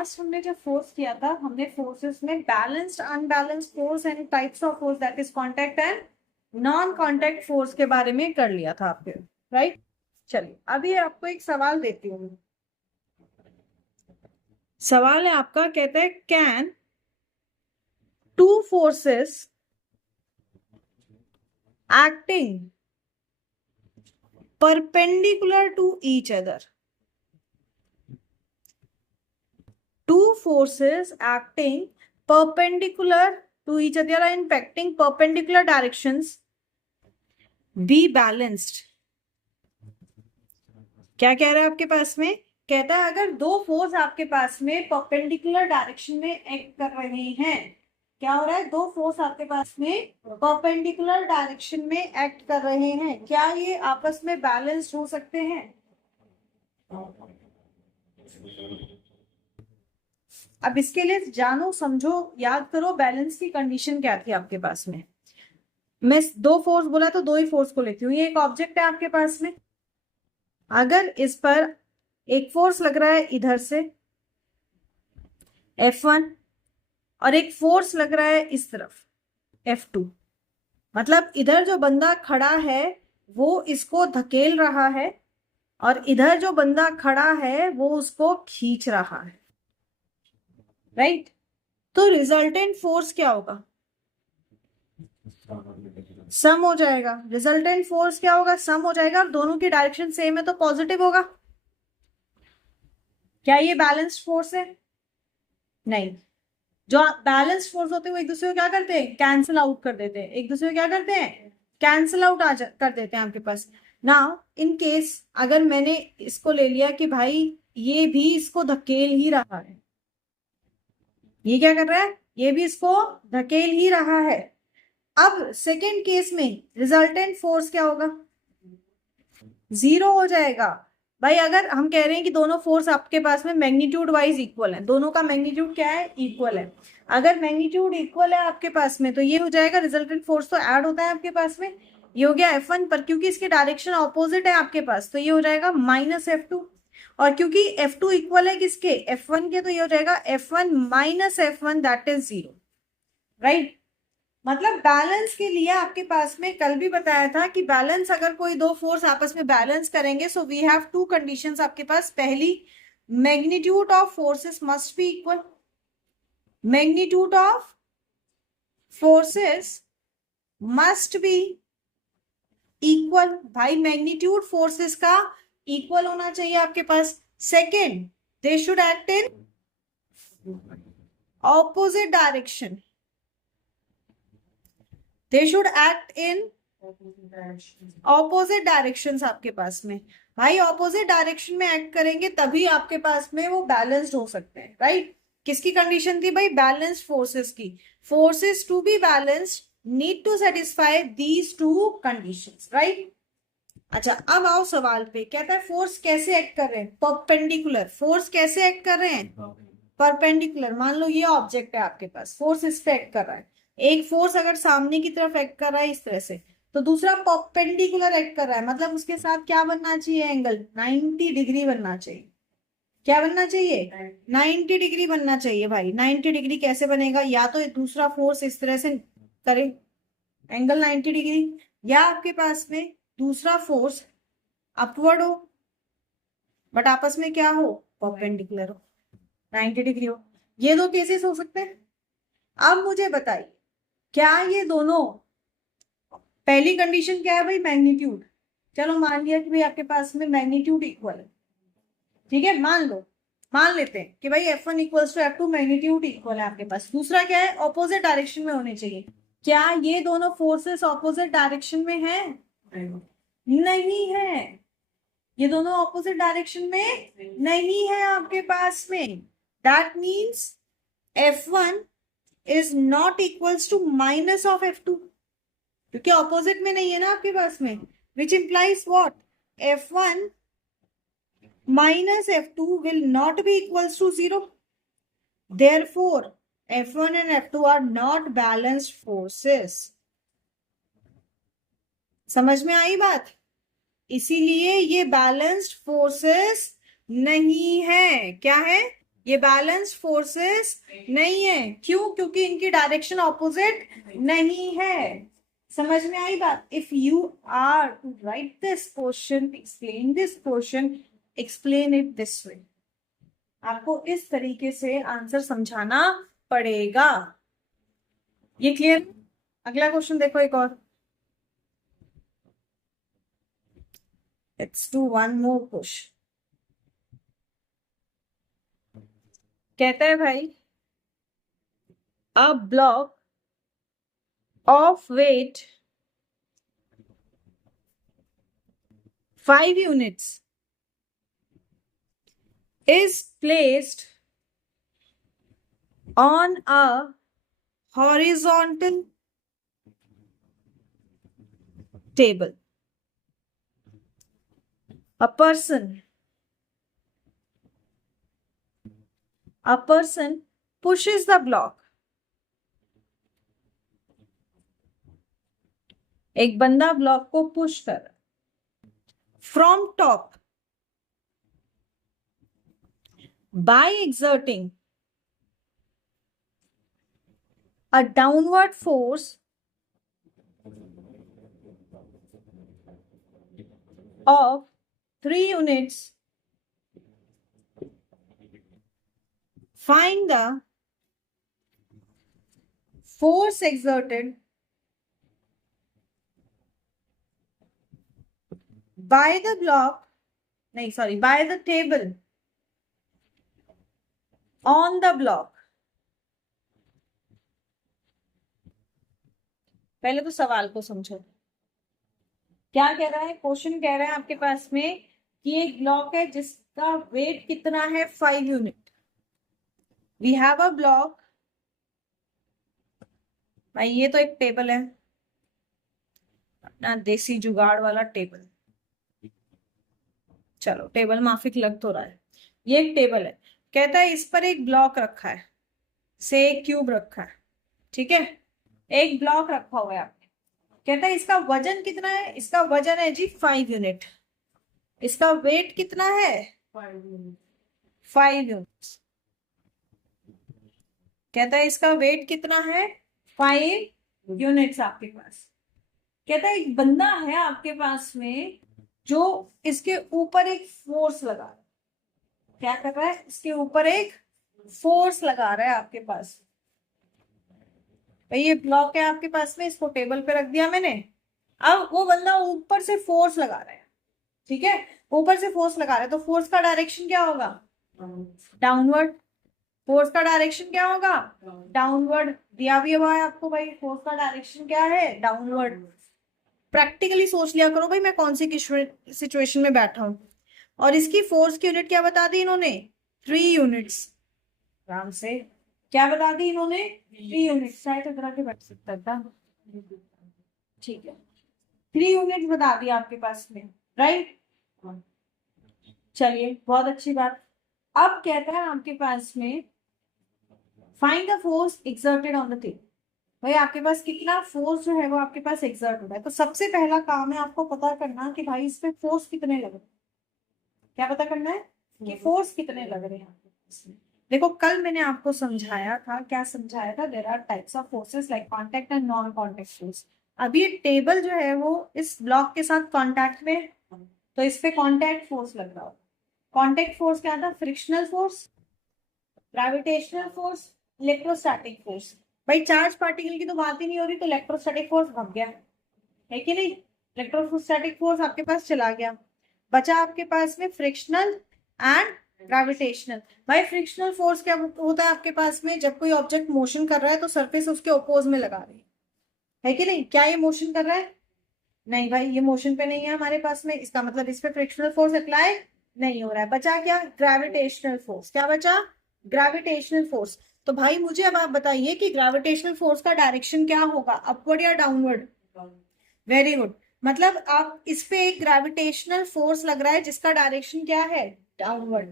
Last हमने जब force किया था, हमने फोर्सेस में balanced unbalanced force and types of force, that is contact and non contact force के बारे में कर लिया था आपके, राइट। चलिए अभी आपको एक सवाल देती हूँ। सवाल है आपका, कहते हैं can two forces acting perpendicular to each other, two forces acting perpendicular to each other are impacting perpendicular directions, be balanced। क्या कह रहा है आपके पास में? कहता है अगर दो फोर्स आपके पास में परपेंडिकुलर डायरेक्शन में एक्ट कर रहे हैं, क्या हो रहा है, दो फोर्स आपके पास में परपेंडिकुलर डायरेक्शन में एक्ट कर रहे हैं, क्या ये आपस में बैलेंस्ड हो सकते हैं? अब इसके लिए जानो समझो याद करो बैलेंस की कंडीशन क्या थी आपके पास में। मैं दो फोर्स बोला तो दो ही फोर्स को लेती हूँ। ये एक ऑब्जेक्ट है आपके पास में, अगर इस पर एक फोर्स लग रहा है इधर से F1 और एक फोर्स लग रहा है इस तरफ F2, मतलब इधर जो बंदा खड़ा है वो इसको धकेल रहा है और इधर जो बंदा खड़ा है वो उसको खींच रहा है, राइट। तो रिजल्टेंट फोर्स क्या होगा? सम हो जाएगा। रिजल्टेंट फोर्स क्या होगा? सम हो जाएगा। और दोनों की डायरेक्शन सेम है तो पॉजिटिव होगा। क्या ये बैलेंस्ड फोर्स है? नहीं। जो बैलेंस्ड फोर्स होते हैं वो एक दूसरे को क्या करते हैं? कैंसिल आउट कर देते हैं। एक दूसरे को क्या करते हैं? कैंसिल आउट कर देते हैं आपके पास। नाउ इन केस अगर मैंने इसको ले लिया कि भाई ये भी इसको धकेल ही रहा है, ये क्या कर रहा है? ये भी इसको धकेल ही रहा है। अब सेकेंड केस में रिजल्टेंट फोर्स क्या होगा? जीरो हो जाएगा। भाई अगर हम कह रहे हैं कि दोनों फोर्स आपके पास में मैग्नीट्यूड वाइज इक्वल है, दोनों का मैग्नीट्यूड क्या है? इक्वल है। अगर मैग्नीट्यूड इक्वल है आपके पास में तो ये हो जाएगा रिजल्टेंट फोर्स तो ऐड होता है आपके पास में, ये हो गया F1 पर, क्योंकि इसके डायरेक्शन ऑपोजिट है आपके पास तो ये हो जाएगा माइनस F2, और क्योंकि F2 इक्वल है किसके? F1 के, तो ये हो जाएगा F1 minus F1 that is zero, right. मतलब बैलेंस के लिए आपके पास में कल भी बताया था कि बैलेंस अगर कोई दो फोर्स आपस में बैलेंस करेंगे so we have two conditions आपके पास। पहली, magnitude of forces must be equal. Magnitude of forces must be equal. भाई मैग्नीट्यूड फोर्सेस का इक्वल होना चाहिए आपके पास। Second, they should act in opposite direction. They should act in opposite directions आपके पास में। भाई ऑपोजिट डायरेक्शन में एक्ट करेंगे तभी आपके पास में वो बैलेंस्ड हो सकते हैं, राइट। किसकी कंडीशन थी भाई? बैलेंस्ड फोर्सेस की। Forces to be balanced need to satisfy these two conditions, right. अच्छा अब आओ सवाल पे। कहता है फोर्स कैसे एक्ट कर रहे हैं? परपेंडिकुलर। फोर्स कैसे एक्ट कर रहे हैं? परपेंडिकुलर। मान लो ये ऑब्जेक्ट है आपके पास, फोर्स इस पे एक्ट कर रहा है। एक फोर्स अगर सामने की तरफ एक्ट कर रहा है इस तरह से, तो दूसरा परपेंडिकुलर एक्ट कर रहा है, मतलब उसके साथ क्या बनना चाहिए? एंगल 90 डिग्री बनना चाहिए। क्या बनना चाहिए? 90 डिग्री बनना चाहिए। भाई 90 डिग्री कैसे बनेगा? या तो दूसरा फोर्स इस तरह से करे एंगल 90 डिग्री, या आपके पास में दूसरा फोर्स अपवर्ड हो बट आपस में क्या हो? परपेंडिकुलर हो, 90 डिग्री हो। ये दो केसेस हो सकते हैं। अब मुझे बताइए क्या ये दोनों, पहली कंडीशन क्या है भाई? मैग्नीट्यूड। चलो मान लिया कि भाई आपके पास में मैग्नीट्यूड इक्वल है, ठीक है। मान लेते हैं कि भाई F1 equals to F2, magnitude equal है आपके पास। दूसरा क्या है? ऑपोजिट डायरेक्शन में होने चाहिए। क्या ये दोनों फोर्सेस ऑपोजिट डायरेक्शन में है? नहीं है। ये दोनों ऑपोजिट डायरेक्शन में नहीं है आपके पास में। That means F1 is not equals to minus of F2, क्योंकि ऑपोजिट में नहीं है ना आपके पास में, which implies what? F1 minus F2 will not be equals to 0. Therefore, F1 and F2 are not balanced forces. समझ में आई बात? इसीलिए ये बैलेंस्ड फोर्सेस नहीं है। क्या है? ये बैलेंस फोर्सेस नहीं है। क्यों? क्योंकि इनकी डायरेक्शन ऑपोजिट नहीं है। समझ में आई बात? If you are to write this question, explain this question, explain it this way, आपको इस तरीके से आंसर समझाना पड़ेगा। ये क्लियर? अगला क्वेश्चन देखो एक और। Let's do one more push. कहता है भाई, a block of weight 5 units is placed on a horizontal table. A person pushes the block. एक बंदा ब्लॉक को पुश कर from top by exerting a downward force of 3 units. Find the force exerted by the table on the block. पहले तो सवाल को समझो। क्या कह रहा है? क्वेश्चन कह रहा है आपके पास में कि एक ब्लॉक है जिसका वेट कितना है? 5 unit. We have a block. भाई ये तो एक टेबल है, अपना देसी जुगाड़ वाला टेबल। चलो टेबल माफिक लग तो रहा है। ये एक टेबल है। कहता है इस पर एक ब्लॉक रखा है, से एक क्यूब रखा है, ठीक है? एक ब्लॉक रखा हुआ है आपने। कहता है इसका वजन कितना है? इसका वजन है जी 5 यूनिट। इसका वेट कितना है? 5 यूनिट। कहता है इसका वेट कितना है? 5 यूनिट्स आपके पास। कहता है एक बंदा है आपके पास में जो इसके ऊपर एक फोर्स लगा रहा है। क्या कर रहा है? इसके ऊपर एक फोर्स लगा रहा है आपके पास। भाई ये ब्लॉक है आपके पास में, इसको टेबल पे रख दिया मैंने। अब वो बंदा ऊपर से फोर्स लगा रहा है, ठीक है? ऊपर से फोर्स लगा रहा है, तो फोर्स का डायरेक्शन क्या होगा? डाउनवर्ड। फोर्स का डायरेक्शन क्या होगा? डाउनवर्ड। दिया भी हुआ है आपको भाई, फोर्स का डायरेक्शन क्या है? डाउनवर्ड। प्रैक्टिकली सोच लिया करो भाई मैं कौन सी सिचुएशन में बैठा हूं। और इसकी फोर्स की यूनिट क्या बता दी इन्होंने? 3 यूनिट्स। आराम से क्या बता दी इन्होंने? 3 यूनिट्स। शायद इधर के बैठ सकता था, ठीक है? 3 यूनिट्स बता दिया आपके पास में, राइट? चलिए बहुत अच्छी बात। अब कहता है आपके पास में find the force exerted on the table. भाई आपके पास कितना फोर्स जो है वो आपके पास एक्सर्ट हो रहा है। तो सबसे पहला काम है आपको पता करना कि भाई इस पे फोर्स कितने लग रहे हैं। क्या पता करना है? कि फोर्स कितने लग रहे हैं। देखो कल मैंने आपको समझाया था, क्या समझाया था? There are types of forces like contact and non contact force. अभी ये टेबल जो है वो इस ब्लॉक के साथ कांटेक्ट में, तो इस पे कांटेक्ट फोर्स लग रहा हो। कांटेक्ट फोर्स क्या था? Frictional force, gravitational force, electrostatic force. भाई चार्ज पार्टिकल की तो बात ही नहीं हो रही, तो इलेक्ट्रोस्टैटिक फोर्स भाग गया है कि नहीं? इलेक्ट्रोस्टैटिक फोर्स आपके पास चला गया। बचा आपके पास में फ्रिक्शनल एंड ग्रेविटेशनल। भाई फ्रिक्शनल फोर्स क्या होता है आपके पास में? जब कोई ऑब्जेक्ट मोशन कर रहा है तो सरफेस उसके ओपोज में लगा रही है कि नहीं? क्या ये मोशन कर रहा है? नहीं भाई ये मोशन पे नहीं है हमारे पास में, इसका मतलब इस पे फ्रिक्शनल फोर्स अप्लाई नहीं हो रहा है। बचा क्या? Gravitational force. क्या बचा? Gravitational force. तो भाई मुझे अब आप बताइए कि ग्रेविटेशनल फोर्स का डायरेक्शन क्या होगा? अपवर्ड या डाउनवर्ड? Very good. मतलब आप इस पे एक ग्रेविटेशनल फोर्स लग रहा है जिसका डायरेक्शन क्या है? Downward.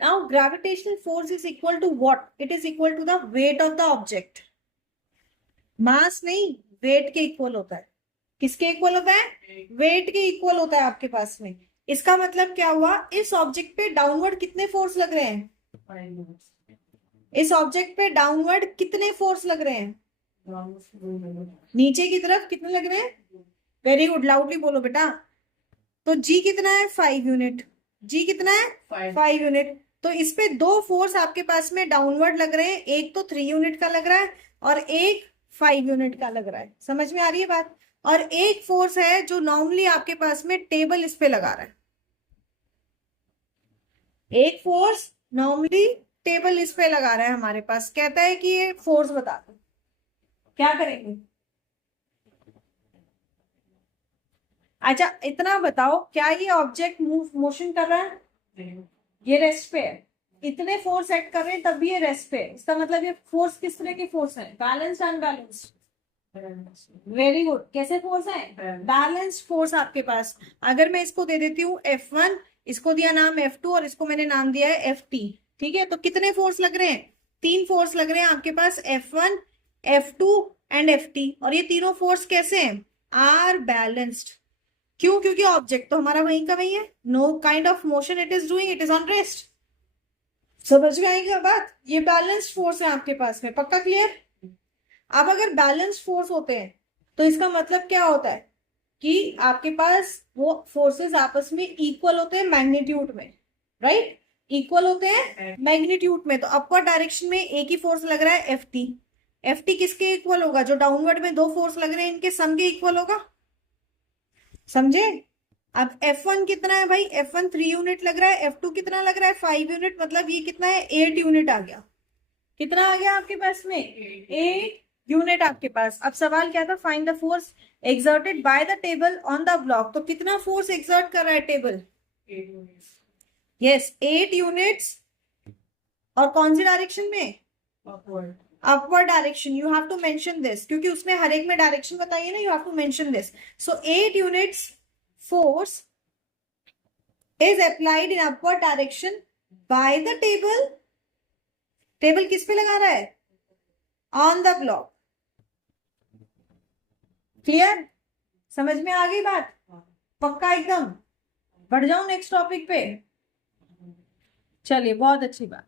Now gravitational force is equal to what? It is equal to the weight of the object. Mass नहीं, वेट के इक्वल होता है। किसके इक्वल होता है? वेट के इक्वल होता है आपके पास में। इसका मतलब क्या हुआ? इस ऑब्जेक्ट पे डाउनवर्ड कितने फोर्स लग रहे हैं? इस ऑब्जेक्ट पे डाउनवर्ड कितने फोर्स लग रहे हैं? नीचे की तरफ कितने लग रहे हैं? वेरी गुड, लाउडली बोलो बेटा। तो जी कितना है? 5 यूनिट। जी कितना है? 5 यूनिट। तो इस पे दो फोर्स आपके पास में डाउनवर्ड लग रहे हैं, एक तो 3 यूनिट का लग रहा है और एक 5 यूनिट का लग रहा है। समझ में आ रही है बात? और एक फोर्स है जो नॉर्मली आपके पास में टेबल इस पे लगा रहा है। एक फोर्स नॉर्मली टेबल इस पे लगा रहा है हमारे पास, कहता है कि ये फोर्स बता दो। क्या करेंगे? अच्छा इतना बताओ, क्या ये ऑब्जेक्ट मूव मोशन कर रहा है? ये रेस्ट पे है। इतने फोर्स एक्ट कर रहे हैं तब भी ये रेस्ट पे है। इसका मतलब ये फोर्स किस तरह के फोर्स है? Balanced, unbalanced? Very good. कैसे फोर्स है? बैलेंस्ड फोर्स आपके पास। अगर मैं इसको दे देती हूँ F1, इसको दिया नाम F2 और इसको मैंने नाम दिया है FT, ठीक है? तो कितने फोर्स लग रहे हैं? 3 फोर्स लग रहे हैं आपके पास, F1, F2 एंड FT। और ये तीनों फोर्स कैसे हैं? Are balanced. क्यों? क्योंकि ऑब्जेक्ट तो हमारा वहीं का वहीं है। No kind of motion it is doing, it is on rest. समझ में आएगी बात? ये बैलेंस्ड फोर्स है आपके पास में, पक्का क्लियर? अब अगर बैलेंस्ड फोर्स होते हैं तो इसका मतलब क्या होता है कि आपके पास वो फोर्सेस आपस में इक्वल होते हैं मैग्नीट्यूड में, राइट? इक्वल होते हैं मैग्नीट्यूड में। तो अपवर्ड डायरेक्शन में एक ही फोर्स लग रहा है Ft। Ft किसके इक्वल होगा? जो डाउनवर्ड में दो फोर्स लग रहे हैं इनके सम के इक्वल होगा। समझे? अब F1 कितना है भाई? F1 3 यूनिट लग रहा है, F2 कितना लग रहा है? 5 यूनिट। मतलब ये कितना है? 8 यूनिट आ गया। कितना आ गया आपके पास में? 8 यूनिट आपके पास। अब सवाल क्या था? Find the force exerted by the table on the block. तो कितना फोर्स एक्सर्ट कर रहा है टेबल? Yes, 8 units. और कौन सी डायरेक्शन में? Upward direction. You have to mention this, क्योंकि उसने हर एक में डायरेक्शन बताई है ना। You have to mention this. So 8 units force is applied in upward direction by the table। Table किस पे लगा रहा है? On the block. क्लियर? समझ में आ गई बात? पक्का एकदम? बढ़ जाऊं नेक्स्ट टॉपिक पे? चलिए, बहुत अच्छी बात।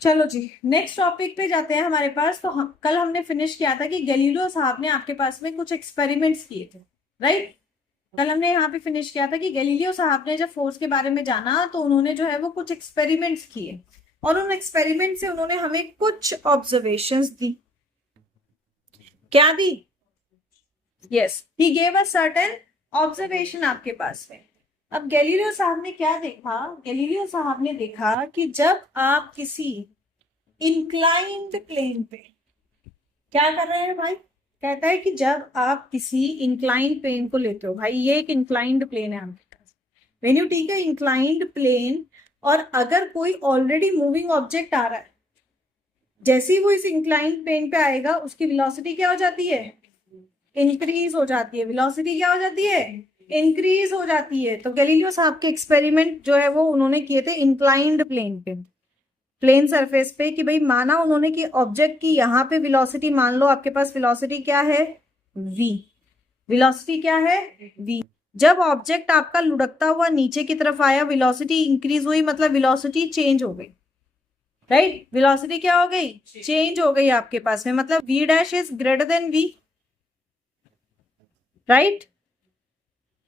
चलो जी, नेक्स्ट टॉपिक पे जाते हैं हमारे पास। तो कल हमने फिनिश किया था कि गैलीलियो साहब ने आपके पास में कुछ एक्सपेरिमेंट्स किए थे, राइट? कल हमने यहाँ पे फिनिश किया था कि गैलीलियो साहब ने जब फोर्स के बारे में जाना तो उन्होंने जो है वो कुछ एक्सपेरिमेंट्स किए और उन एक्सपेरिमेंट से उन्होंने हमें कुछ ऑब्जर्वेशंस दी। क्या दी? Yes, he gave a certain observation आपके पास में। अब गैलीलियो साहब ने क्या देखा? गैलीलियो साहब ने देखा कि जब आप किसी इंक्लाइंड प्लेन पे क्या कर रहे हैं भाई? कहता है कि जब आप किसी इंक्लाइंड प्लेन को लेते हो, भाई ये एक इंक्लाइंड प्लेन है आपके पास, when you take a inclined plane, और अगर कोई ऑलरेडी मूविंग ऑब्जेक्ट आ रहा है, जैसे ही वो इस इंक्लाइंड प्लेन पे आएगा उसकी वेलोसिटी क्या हो जाती है? इंक्रीज हो जाती है। वेलोसिटी क्या हो जाती है? इंक्रीज हो जाती है। तो गैलीलियो साहब के एक्सपेरिमेंट जो है वो उन्होंने किए थे इंक्लाइंड प्लेन पे, प्लेन सरफेस पे। कि भाई माना उन्होंने कि ऑब्जेक्ट की यहाँ पे वेलोसिटी, मान लो आपके पास वेलोसिटी क्या है? v। वेलोसिटी क्या है? v। जब ऑब्जेक्ट आपका लुढ़कता हुआ नीचे की तरफ आया, वेलोसिटी इंक्रीज हुई, मतलब वेलोसिटी चेंज हो गई, राइट? वेलोसिटी क्या हो गई? चेंज हो गई आपके पास में, मतलब v dash is greater than v, right?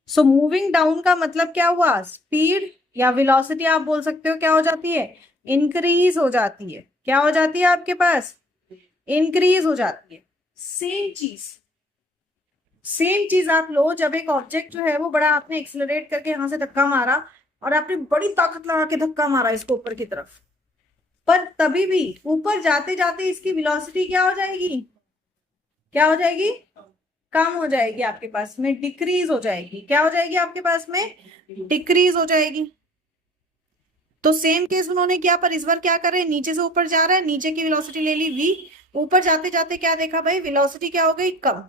So moving down का मतलब क्या हुआ? स्पीड या वेलोसिटी आप बोल सकते हो क्या हो जाती है? इंक्रीज हो जाती है। क्या हो जाती है आपके पास? इंक्रीज हो जाती है। सेम चीज, सेम चीज आप लो, जब एक ऑब्जेक्ट जो है वो बड़ा, आपने एक्सेलरेट करके यहां से धक्का मारा और आपने बड़ी ताकत लगा के धक्का मारा इसको ऊपर की तरफ, पर तभी भी ऊपर जाते जाते इसकी वेलोसिटी क्या हो जाएगी? क्या हो जाएगी? कम हो जाएगी आपके पास में, डिक्रीज हो जाएगी। क्या हो जाएगी आपके पास में? डिक्रीज हो जाएगी। तो सेम केस उन्होंने किया, पर इस बार क्या कर रहे हैं? नीचे से ऊपर जा रहा है, नीचे की वेलोसिटी ले ली v, ऊपर जाते जाते क्या देखा भाई? वेलोसिटी क्या हो गई? कम।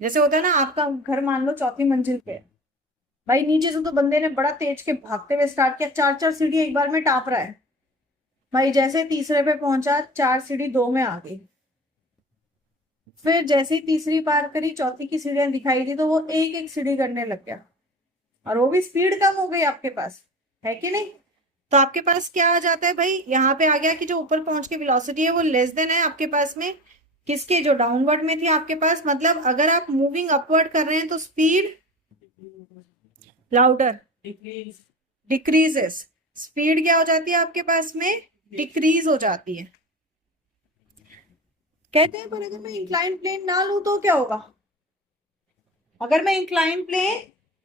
जैसे होता है ना, आपका घर मान लो चौथी मंजिल पे है, भाई नीचे से तो बंदे ने बड़ा तेज के भागते हुए स्टार्ट किया, 4-4 सीढ़ी एक बार में टाप रहा है, भाई जैसे तीसरे पे पहुंचा 4 सीढ़ी 2 में आ गई। फिर जैसे ही तीसरी पार करी, चौथी की सीढ़ियां दिखाई दी तो वो एक एक सीढ़ी करने लग गया, और वो भी स्पीड कम हो गई आपके पास, है कि नहीं? तो आपके पास क्या आ जाता है भाई, यहाँ पे आ गया कि जो ऊपर पहुंच के वेलोसिटी है वो लेस देन है आपके पास में किसके, जो डाउनवर्ड में थी आपके पास। मतलब अगर आप मूविंग अपवर्ड कर रहे हैं तो स्पीड लाउडर डिक्रीजेस, स्पीड क्या हो जाती है आपके पास में, डिक्रीज हो जाती है। कहते हैं पर अगर मैं इंक्लाइन प्लेन ना लूं तो क्या होगा, अगर मैं इंक्लाइन प्लेन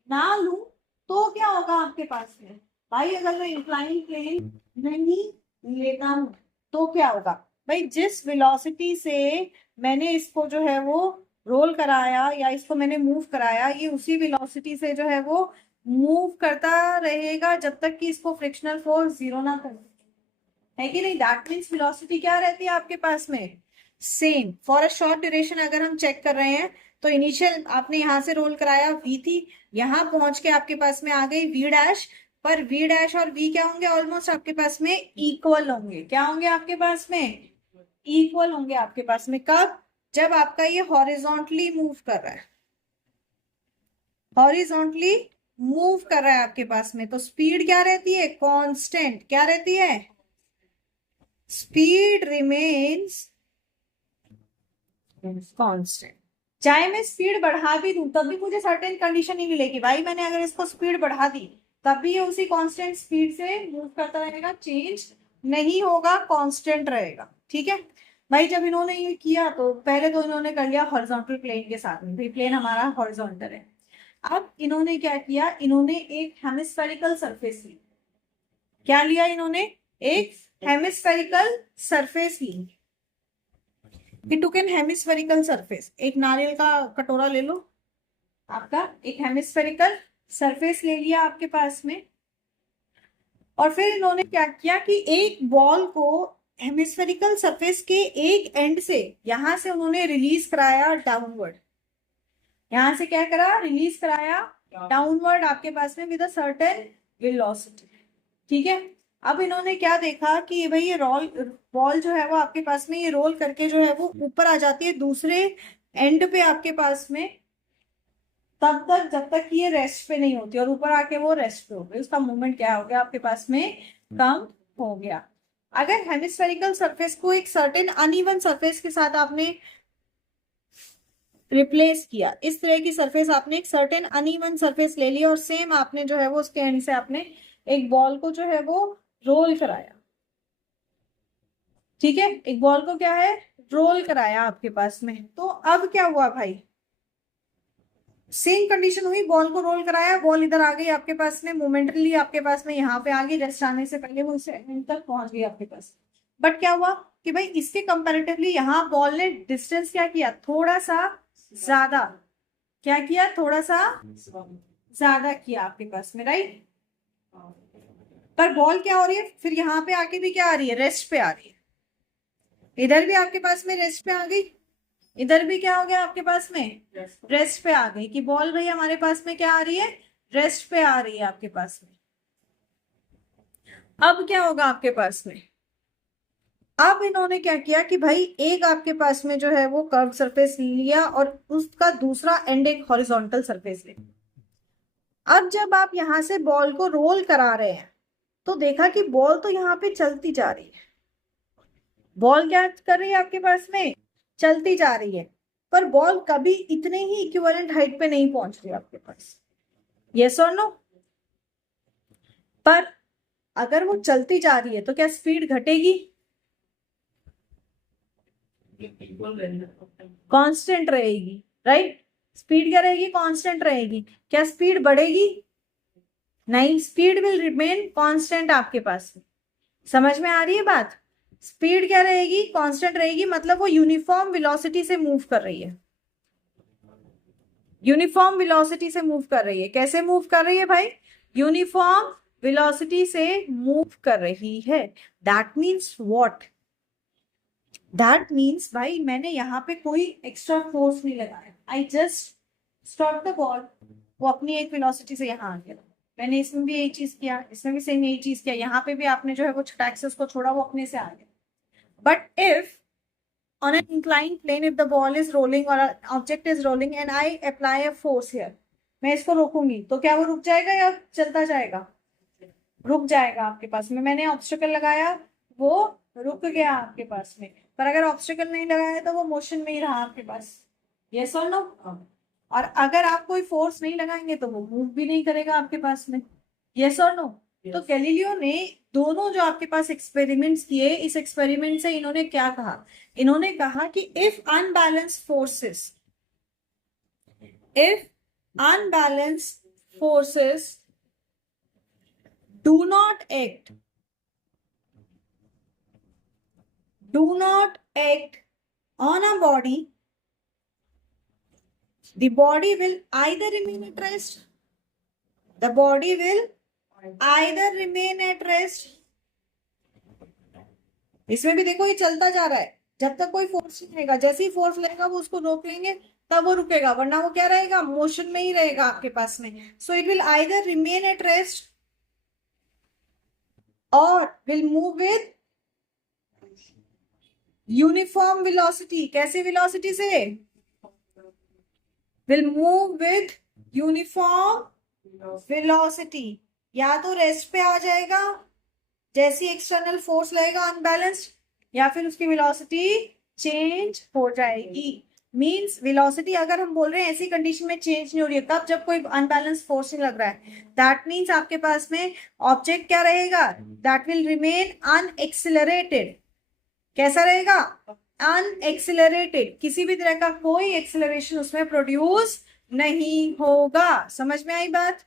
ना लूं तो क्या होगा आपके पास में भाई, अगर मैं इंक्लाइन प्लेन नहीं लेता हूं तो क्या होगा भाई, जिस वेलोसिटी से मैंने इसको जो है वो रोल कराया या इसको मैंने मूव कराया, ये उसी वेलोसिटी से जो है वो मूव करता रहेगा जब तक कि इसको फ्रिक्शनल फोर्स जीरो ना कर, है कि नहीं। दैट मीन्स वेलोसिटी क्या रहती है आपके पास में, same for a short duration. अगर हम चेक कर रहे हैं तो इनिशियल आपने यहां से रोल कराया वी थी, यहां पहुंच के आपके पास में आ गई वी डैश, पर वी डैश और वी क्या होंगे, ऑलमोस्ट आपके पास में इक्वल होंगे। क्या होंगे आपके पास में, इक्वल होंगे आपके पास में। कब, जब आपका ये हॉरिजॉन्टली मूव कर रहा है, हॉरिजॉन्टली मूव कर रहा है आपके पास में, तो स्पीड क्या रहती है, कांस्टेंट। क्या रहती है, स्पीड रिमेन्स कांस्टेंट। चाहे मैं स्पीड बढ़ा भी दूं तब भी मुझे सर्टेन कंडीशन ही मिलेगी भाई, मैंने अगर इसको स्पीड बढ़ा दी तब भी ये उसी कांस्टेंट स्पीड से मूव करता रहेगा, चेंज नहीं होगा, कांस्टेंट रहेगा। ठीक है भाई। जब इन्होंने ये किया तो पहले तो इन्होंने कर लिया हॉरिजॉन्टल प्लेन के साथ में, भाई प्लेन हमारा हॉरिजॉन्टल है। अब इन्होंने क्या किया, इन्होंने एक हेमिस्फेरिकल सरफेस ली। क्या लिया इन्होंने, एक हेमिस्फेरिकल सरफेस ली। He took an hemispherical surface। एक नारियल का कटोरा ले लो, आपका एक हेमिस्फेरिकल सरफेस ले लिया आपके पास में, और फिर इन्होंने क्या किया कि एक बॉल को हेमिस्फेरिकल सरफेस के एक एंड से यहां से उन्होंने रिलीज कराया डाउनवर्ड, यहां से क्या करा, रिलीज कराया डाउनवर्ड आपके पास में विद अ सर्टेन वेलोसिटी। ठीक है। अब इन्होंने क्या देखा कि भाई ये रोल बॉल जो है वो आपके पास में ये रोल करके जो है वो ऊपर आ जाती है दूसरे एंड पे आपके पास में, तब तक जब तक कि ये रेस्ट पे नहीं होती, और ऊपर आके वो रेस्ट पे हो गई, उसका मूवमेंट क्या हो गया आपके पास में, कम हो गया। अगर हेमिस्फेरिकल सरफेस को एक सर्टेन अनइवन सरफेस के साथ आपने रिप्लेस किया, इस तरह की सरफेस आपने एक सर्टेन अनइवन सरफेस ले लिया और सेम आपने जो है वो उसके एंड से आपने एक बॉल को जो है वो रोल कराया। ठीक है, एक बॉल को क्या है, रोल कराया आपके पास में। तो अब क्या हुआ भाई, सेम कंडीशन हुई, बॉल को रोल कराया, बॉल इधर आ गई आपके पास में, मोमेंटली आपके पास में यहाँ पे आ गई, रेस्ट आने से पहले वो इस एंड तक पहुंच गई आपके पास। बट क्या हुआ कि भाई इसके कंपैरेटिवली यहाँ बॉल ने डिस्टेंस क्या किया, थोड़ा सा ज्यादा, क्या किया, थोड़ा सा ज्यादा किया आपके पास में, राइट। पर बॉल क्या हो रही है, फिर यहाँ पे आके भी क्या आ रही है, रेस्ट पे आ रही है। इधर भी आपके पास में रेस्ट पे आ गई, इधर भी क्या हो गया आपके पास में, रेस्ट पे आ गई, कि बॉल भाई हमारे पास में क्या आ रही है, रेस्ट पे आ रही है आपके पास में। अब क्या होगा आपके पास में, अब इन्होंने क्या किया कि भाई एक आपके पास में जो है वो कर्व सरफेस लिया और उसका दूसरा एंड एक हॉरिजॉन्टल सरफेस लिया। अब जब आप यहां से बॉल को रोल करा रहे हैं तो देखा कि बॉल तो यहाँ पे चलती जा रही है, बॉल क्या कर रही है आपके पास में, चलती जा रही है, पर बॉल कभी इतने ही इक्विवेलेंट हाइट पे नहीं पहुंच रही आपके पास, यस और नो। पर अगर वो चलती जा रही है तो क्या स्पीड घटेगी, कांस्टेंट रहेगी, राइट। स्पीड क्या रहेगी, कांस्टेंट रहेगी। क्या स्पीड बढ़ेगी, नहीं, स्पीड विल रिमेन कांस्टेंट आपके पास में। समझ में आ रही है बात, स्पीड क्या रहेगी, कांस्टेंट रहेगी, मतलब वो यूनिफॉर्म वेलोसिटी से मूव कर रही है, यूनिफॉर्म वेलोसिटी से मूव कर रही है। कैसे मूव कर रही है भाई, यूनिफॉर्म वेलोसिटी से मूव कर रही है। That means what, that means भाई मैंने यहाँ पे कोई एक्स्ट्रा फोर्स नहीं लगाया, I just stop the ball, वो अपनी एक वेलोसिटी से यहाँ आ गया। मैंने इसमें भी यही चीज किया, इसमें भी सेम यही चीज किया, यहाँ पे भी आपने जो है वो छटाक से उसको छोड़ा, वो अपने से आ गया। But if on an inclined plane, if the ball is rolling or an object is rolling and I apply a force here, मैं इसको रोकूंगी तो क्या वो रुक जाएगा या चलता जाएगा, रुक जाएगा आपके पास में। मैंने ऑब्स्टिकल लगाया, वो रुक गया आपके पास में। पर अगर ऑब्स्टिकल नहीं लगाया तो वो मोशन में ही रहा आपके पास। यस और नो? और अगर आप कोई फोर्स नहीं लगाएंगे तो वो मूव भी नहीं करेगा आपके पास में। यस और नो? तो गैलीलियो ने दोनों जो आपके पास एक्सपेरिमेंट्स किए, इस एक्सपेरिमेंट से इन्होंने क्या कहा? इन्होंने कहा कि if unbalanced forces do not act on a body, the body will either remain at rest. The body will either remain at rest. इसमें भी देखो ये चलता जा रहा है, जब तक कोई फोर्स नहीं रहेगा। जैसे ही फोर्स लगेगा वो उसको रोक लेंगे, तब वो रुकेगा, वरना वो क्या रहेगा? मोशन में ही रहेगा आपके पास में। So it will either remain at rest or will move with uniform velocity. कैसे वेलोसिटी से? Will move with uniform velocity. या तो रेस्ट पे आ जाएगा जैसी एक्सटर्नल फोर्स लगेगा अनबैलेंस्ड, या फिर उसकी वेलोसिटी चेंज हो जाएगी। मींस वेलोसिटी अगर हम बोल रहे हैं ऐसी कंडीशन में चेंज नहीं हो रही है, तब जब कोई अनबैलेंस फोर्स नहीं लग रहा है। दैट मींस आपके पास में ऑब्जेक्ट क्या रहेगा? That will remain unaccelerated. कैसा रहेगा? अनएक्सिलरेटेड। किसी भी तरह का कोई एक्सिलरेशन उसमें प्रोड्यूस नहीं होगा। समझ में आई बात?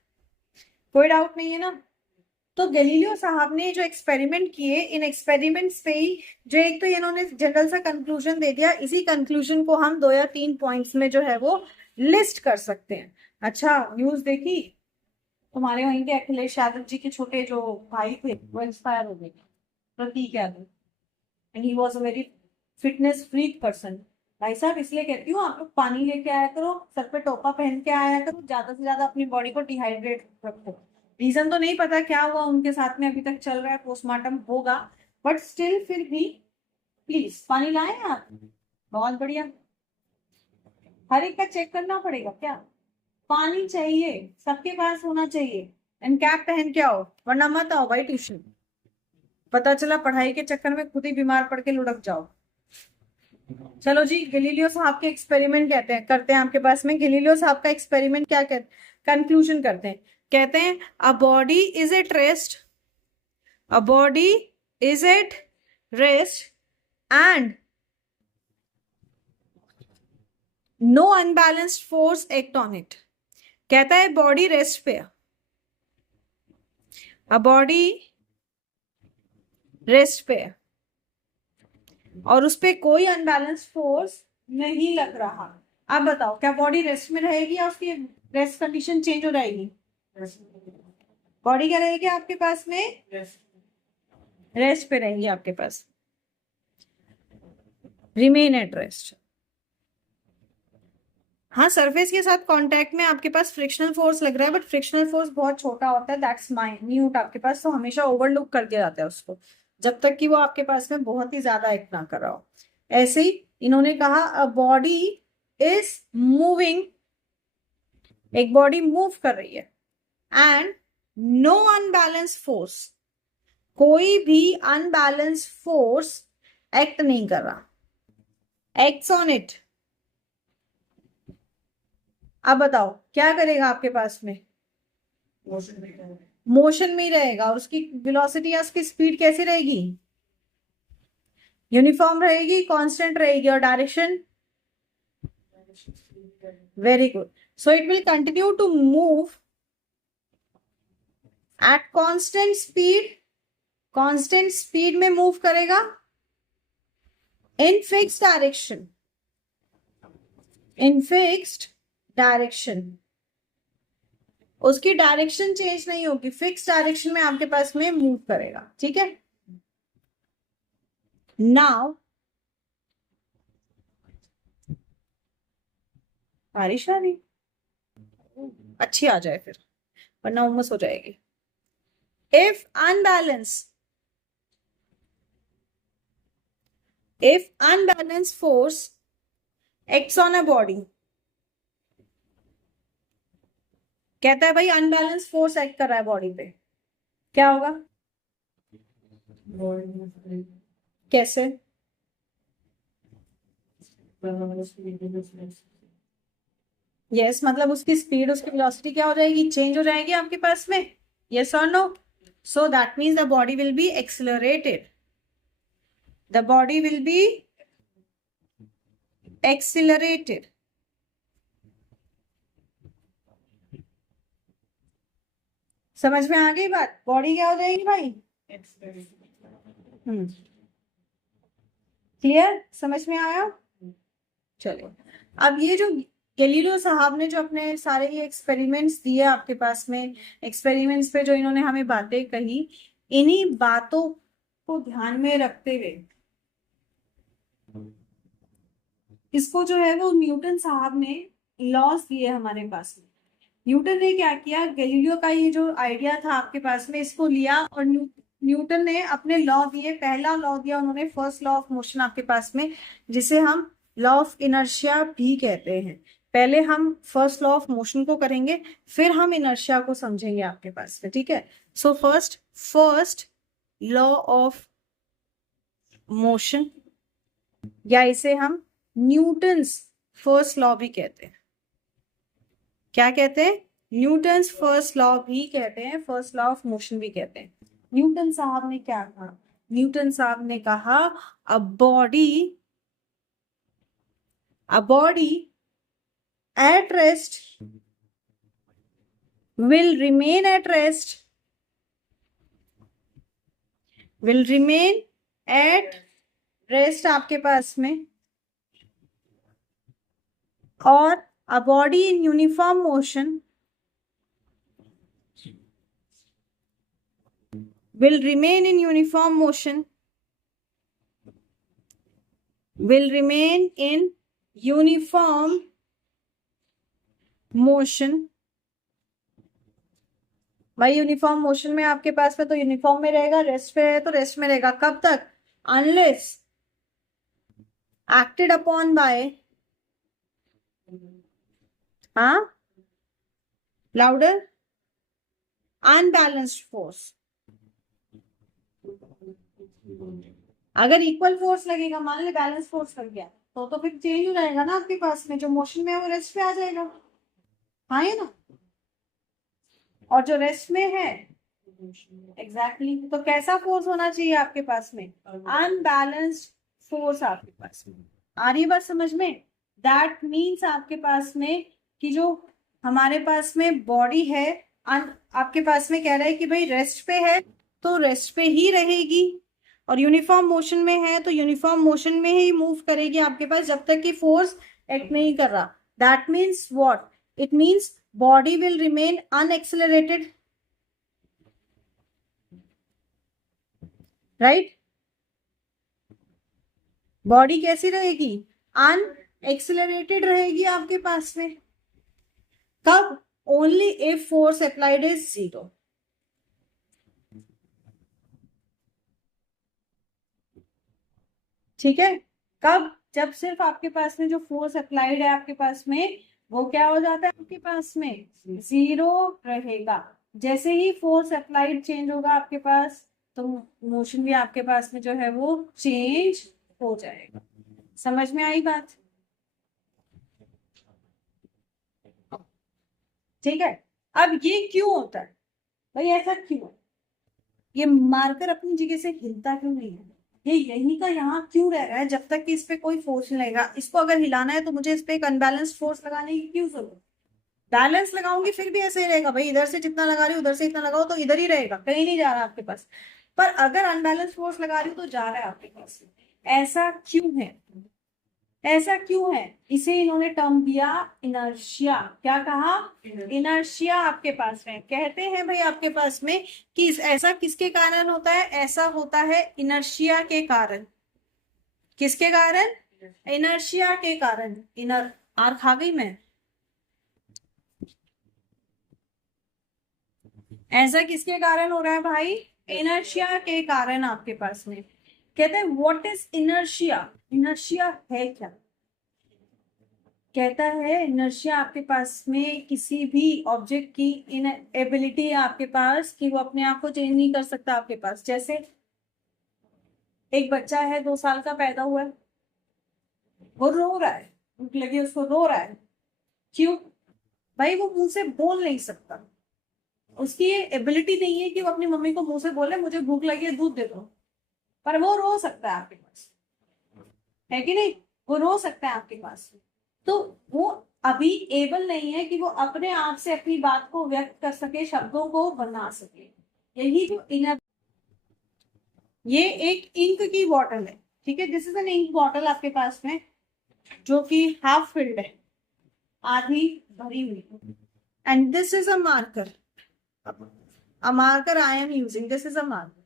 कोई डाउट नहीं है ना? तो गैलीलियो साहब ने जो एक्सपेरिमेंट किए, इन एक्सपेरिमेंट्स पे ही जो एक तो इन्होंने जनरल सा कंक्लूजन दे दिया, इसी कंक्लूजन को हम 2 या 3 पॉइंट्स में जो है वो लिस्ट कर सकते हैं। अच्छा, न्यूज देखी? तुम्हारे वहीं के अखिलेश यादव जी के छोटे जो भाई थे वो इंस्पायर हो गए, Prateek Yadav, and he was a very fitness freak person. भाई साहब, इसलिए कहती हूँ आप लोग पानी लेके आया करो, सर पे टोपा पहन के आया करो, ज्यादा से ज्यादा अपनी बॉडी को डिहाइड्रेट रखो। रीजन तो नहीं पता क्या हुआ उनके साथ में, अभी तक चल रहा है, पोस्टमार्टम होगा, बट स्टिल फिर भी प्लीज पानी लाए आप। बहुत बढ़िया। हर एक का चेक करना पड़ेगा क्या? पानी चाहिए, सबके पास होना चाहिए। एंड कैप पहन के आओ, वरना मत आओ भाई ट्यूशन। पता चला पढ़ाई के चक्कर में खुद ही बीमार पड़ के लुढ़क जाओ। चलो जी, गैलीलियो साहब के एक्सपेरिमेंट करते हैं आपके पास में। गैलीलियो साहब का एक्सपेरिमेंट क्या कंक्लूजन करते हैं? कहते हैं a body is at rest, a body is at rest and no unbalanced force act on it. कहता है बॉडी रेस्ट पे, अ बॉडी रेस्ट पे और उस पे कोई अनबैलेंस फोर्स नहीं लग रहा। अब बताओ, क्या बॉडी रेस्ट में रहेगी या उसकी रेस्ट कंडीशन चेंज हो जाएगी? बॉडी क्या रहेगी आपके पास में? रेस्ट पे रहेगी आपके पास, रिमेन एट रेस्ट। हाँ, सरफेस के साथ कांटेक्ट में आपके पास फ्रिक्शनल फोर्स लग रहा है, बट फ्रिक्शनल फोर्स बहुत छोटा होता है, दैट्स माइन्यूट आपके पास, तो हमेशा ओवरलुक कर दिया जाता है उसको, जब तक कि वो आपके पास में बहुत ही ज्यादा एक्ट ना कर रहा हो। ऐसे ही इन्होंने कहा अ बॉडी इज मूविंग, एक बॉडी मूव कर रही है एंड नो अनबैलेंस फोर्स, कोई भी अनबैलेंस फोर्स एक्ट नहीं कर रहा, एक्ट्स ऑन इट। अब बताओ क्या करेगा आपके पास में? मोशन में ही रहेगा। और उसकी वेलोसिटी या उसकी स्पीड कैसी रहेगी? यूनिफॉर्म रहेगी, कांस्टेंट रहेगी। और direction? Very good. So it will continue to move at constant speed, constant speed में मूव करेगा in fixed direction, in fixed direction. उसकी डायरेक्शन चेंज नहीं होगी, फिक्स डायरेक्शन में आपके पास में मूव करेगा। ठीक है, नाउ बारिश आ रही, अच्छी आ जाए फिर, वरना उमस हो जाएगी। If unbalance force acts on a body, कहता है भाई अनबैलेंस फोर्स एक्ट कर रहा है बॉडी पे, क्या होगा? कैसे? यस, मतलब उसकी स्पीड, उसकी वेलोसिटी क्या हो जाएगी? चेंज हो जाएगी आपके पास में। यस और no? So that means the body will be accelerated, the body will be accelerated. समझ में आ गई बात? बॉडी क्या हो जाएगी भाई? क्लियर? समझ में आया? चलो, अब ये जो गैलीलियो साहब ने जो अपने सारे ये एक्सपेरिमेंट्स दिए आपके पास में, एक्सपेरिमेंट्स पे जो इन्होंने हमें बातें कही, इन्हीं बातों को ध्यान में रखते हुए इसको जो है वो न्यूटन साहब ने लॉस दिए हमारे पास में। न्यूटन ने क्या किया, गैलीलियो का ये जो आइडिया था आपके पास में, इसको लिया और न्यूटन ने अपने लॉ दिए। पहला लॉ दिया उन्होंने, फर्स्ट लॉ ऑफ मोशन आपके पास में, जिसे हम लॉ ऑफ इनर्शिया भी कहते हैं। पहले हम फर्स्ट लॉ ऑफ मोशन को करेंगे, फिर हम इनर्शिया को समझेंगे आपके पास में, ठीक है? So first law of motion, या इसे हम न्यूटन्स फर्स्ट लॉ भी कहते हैं। क्या कहते हैं? न्यूटन्स फर्स्ट लॉ भी कहते हैं, फर्स्ट लॉ ऑफ मोशन भी कहते हैं। न्यूटन साहब ने क्या कहा? न्यूटन साहब ने कहा a body at rest will remain at rest, will remain at rest आपके पास में, और a body in uniform motion will remain in uniform motion, will remain in uniform motion। भाई यूनिफॉर्म मोशन में आपके पास में तो यूनिफॉर्म में रहेगा, रेस्ट पे है तो रेस्ट में रहेगा। कब तक? अनलेस एक्टेड अपॉन बाय, हाँ लाउडर, अनबैलेंस्ड फोर्स। अगर इक्वल फोर्स लगेगा, मान ले बैलेंस फोर्स लग गया, तो फिर चेंज हो जाएगा ना आपके पास में, जो मोशन में है वो रेस्ट पे आ जाएगा, हाँ है ना? और जो रेस्ट में है, एग्जैक्टली तो कैसा फोर्स होना चाहिए आपके पास में? अनबैलेंस्ड फोर्स आपके पास में। आ रही बात समझ में? दैट मीन्स आपके पास में कि जो हमारे पास में बॉडी है, आपके पास में कह रहा है कि भाई रेस्ट पे है तो रेस्ट पे ही रहेगी, और यूनिफॉर्म मोशन में है तो यूनिफॉर्म मोशन में ही मूव करेगी आपके पास, जब तक कि फोर्स एक्ट नहीं कर रहा। That means what? It means body will remain unaccelerated, right? Body कैसी रहेगी? अनएक्सेलरेटेड रहेगी आपके पास में। कब? Only if force applied is 0। ठीक है? कब? जब सिर्फ आपके पास में जो फोर्स अप्लाइड है आपके पास में, वो क्या हो जाता है आपके पास में? 0 रहेगा। जैसे ही फोर्स अप्लाइड चेंज होगा आपके पास, तो मोशन भी आपके पास में जो है वो चेंज हो जाएगा। समझ में आई बात? ठीक है। अब ये क्यों होता है भाई? ऐसा क्यों? ये मार्कर अपनी जगह से हिलता क्यों नहीं है? ये यहीं का यहाँ क्यों रह रहा है जब तक कि इस पे कोई फोर्स नहीं लगेगा? इसको अगर हिलाना है तो मुझे इस पे एक अनबैलेंस फोर्स लगाने की क्यों जरूरत? बैलेंस लगाऊंगी फिर भी ऐसे ही रहेगा भाई, इधर से जितना लगा रही हूँ उधर से इतना लगाओ तो इधर ही रहेगा, कहीं नहीं जा रहा आपके पास। पर अगर अनबैलेंस फोर्स लगा रही हूँ तो जा रहा है आपके पास। ऐसा क्यों है? ऐसा क्यों है? इसे इन्होंने टर्म दिया इनर्शिया। क्या कहा? इनर्शिया आपके पास में कहते हैं भाई आपके पास में कि ऐसा किसके कारण होता है? ऐसा होता है इनर्शिया के कारण। किसके कारण? इनर्शिया के कारण। इनर आर खा गई मैं? ऐसा किसके कारण हो रहा है भाई? इनर्शिया के कारण आपके पास में। कहते हैं व्हाट इज इनर्शिया? इनर्शिया है क्या? कहता है इनर्शिया आपके पास में किसी भी ऑब्जेक्ट की इन एबिलिटी है आपके पास कि वो अपने आप को चेंज नहीं कर सकता आपके पास। जैसे एक बच्चा है 2 साल का पैदा हुआ है, वो रो रहा है, भूख लगी उसको, रो रहा है। क्यों? भाई वो मुंह से बोल नहीं सकता, उसकी ये एबिलिटी नहीं है कि वो अपनी मम्मी को मुंह से बोले मुझे भूख लगी है दूध दे दो, पर वो रो सकता है आपके पास, है कि नहीं? वो रो सकता है आपके पास। तो वो अभी एबल नहीं है कि वो अपने आप से अपनी बात को व्यक्त कर सके, शब्दों को बना सके। यही जो इनर, ये एक इंक की बॉटल है, ठीक है, this is an ink bottle आपके पास में, जो कि हाफ फिल्ड है, आधी भरी हुई है। And this is a marker I am using, this is a marker.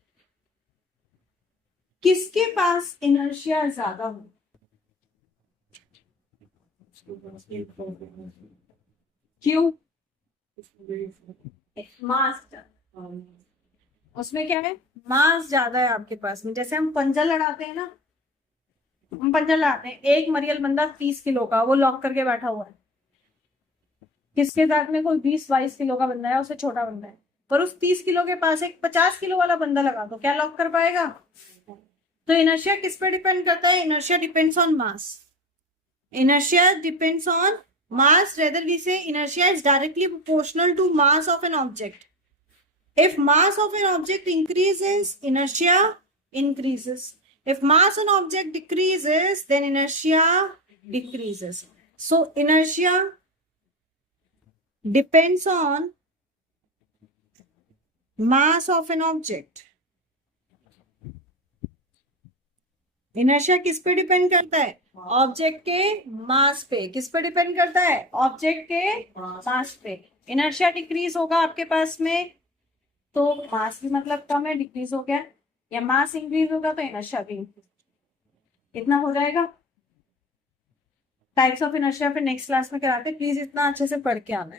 किसके पास इनर्शिया ज्यादा हो? क्यों? मास, उसमें क्या है, मास ज्यादा है आपके पास में। जैसे हम पंजा लड़ाते हैं ना, हम पंजा लड़ाते हैं, एक मरियल बंदा 30 किलो का, वो लॉक करके बैठा हुआ है। किसके साथ में कोई 20-22 किलो का बंदा है, उससे छोटा बंदा है, पर उस 30 किलो के पास एक 50 किलो वाला बंदा लगा दो, क्या लॉक कर पाएगा? तो इनर्शिया किस पे डिपेंड करता है? Inertia depends on mass. Inertia depends on mass, rather we say inertia is directly proportional to mass of an object. If mass of an object increases, inertia increases. If mass of an object decreases, then inertia decreases. So inertia depends on mass of an object. Inertia किस पे depend करता है? Object के मास पे। किस पे depend करता है? ऑब्जेक्ट के मास पे। इनर्शिया डिक्रीज होगा आपके पास में तो मास भी मतलब कम है, डिक्रीज हो गया, या मास इंक्रीज होगा तो इनर्शिया भी इंक्रीज। इतना हो जाएगा। टाइप्स ऑफ इनर्शिया फिर नेक्स्ट क्लास में कराते हैं, प्लीज इतना अच्छे से पढ़ के आना है।